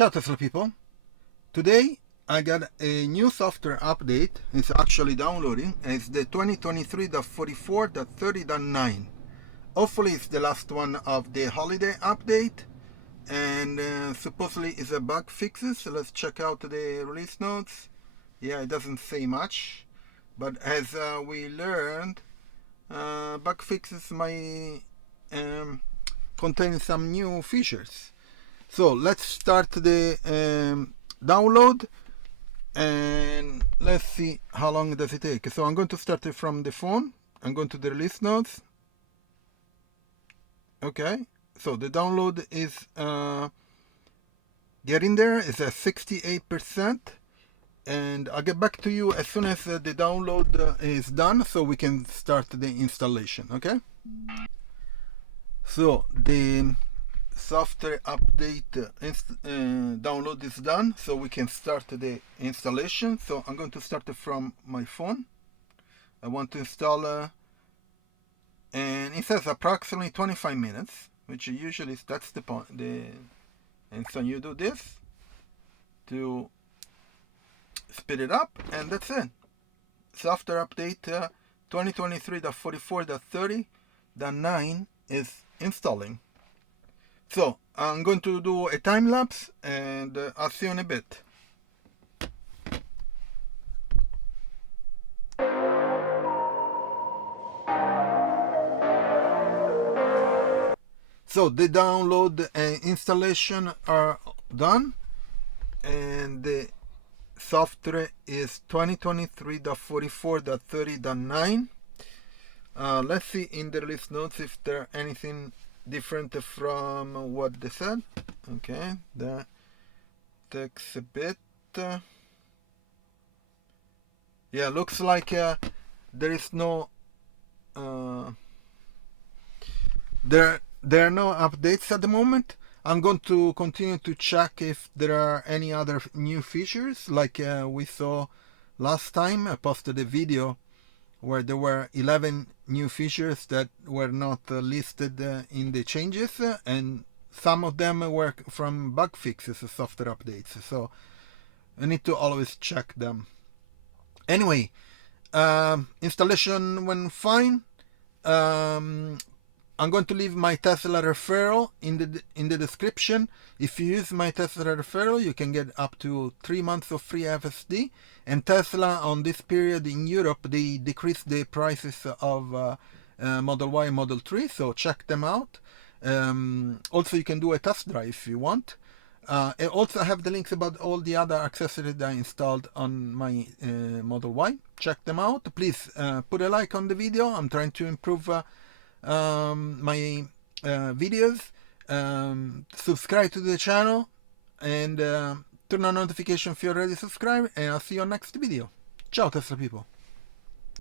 Ciao Tesla people. Today I got a new software update. It's actually downloading. It's the 2023.44.30.9. Hopefully it's the last one of the holiday update, and supposedly it's a bug fixes. So let's check out the release notes. Yeah, it doesn't say much, but as we learned, bug fixes might contain some new features. So let's start the download, and let's see how long does it take. So I'm going to start it from the phone. I'm going to the release notes. Okay, so the download is getting there. It's at 68%, and I'll get back to you as soon as the download is done, so we can start the installation. Okay, so the software update download is done, so we can start the installation. So I'm going to start it from my phone. I want to install and it says approximately 25 minutes, which usually that's the point. And so you do this to speed it up, and that's it. Software update 2023.44.30.9 is installing. So I'm going to do a time lapse, and I'll see you in a bit. So the download and installation are done, and the software is 2023.44.30.9. Let's see in the release notes if there anything different from what they said. Okay, that takes a bit. Yeah, looks like there is no there are no updates at the moment. I'm going to continue to check if there are any other new features, like we saw last time. I posted a video where there were 11 new features that were not listed in the changes, and some of them were from bug fixes, software updates, so I need to always check them. Anyway, installation went fine. I'm going to leave my Tesla referral in the description. If you use my Tesla referral, you can get up to 3 months of free FSD. And Tesla, on this period in Europe, they decreased the prices of Model Y and Model 3, so check them out. Also, you can do a test drive if you want. I also have the links about all the other accessories that I installed on my Model Y. Check them out. Please put a like on the video. I'm trying to improve my videos. Subscribe to the channel, and turn on notification if you're already subscribed, and I'll see you on next video. Ciao Tesla people.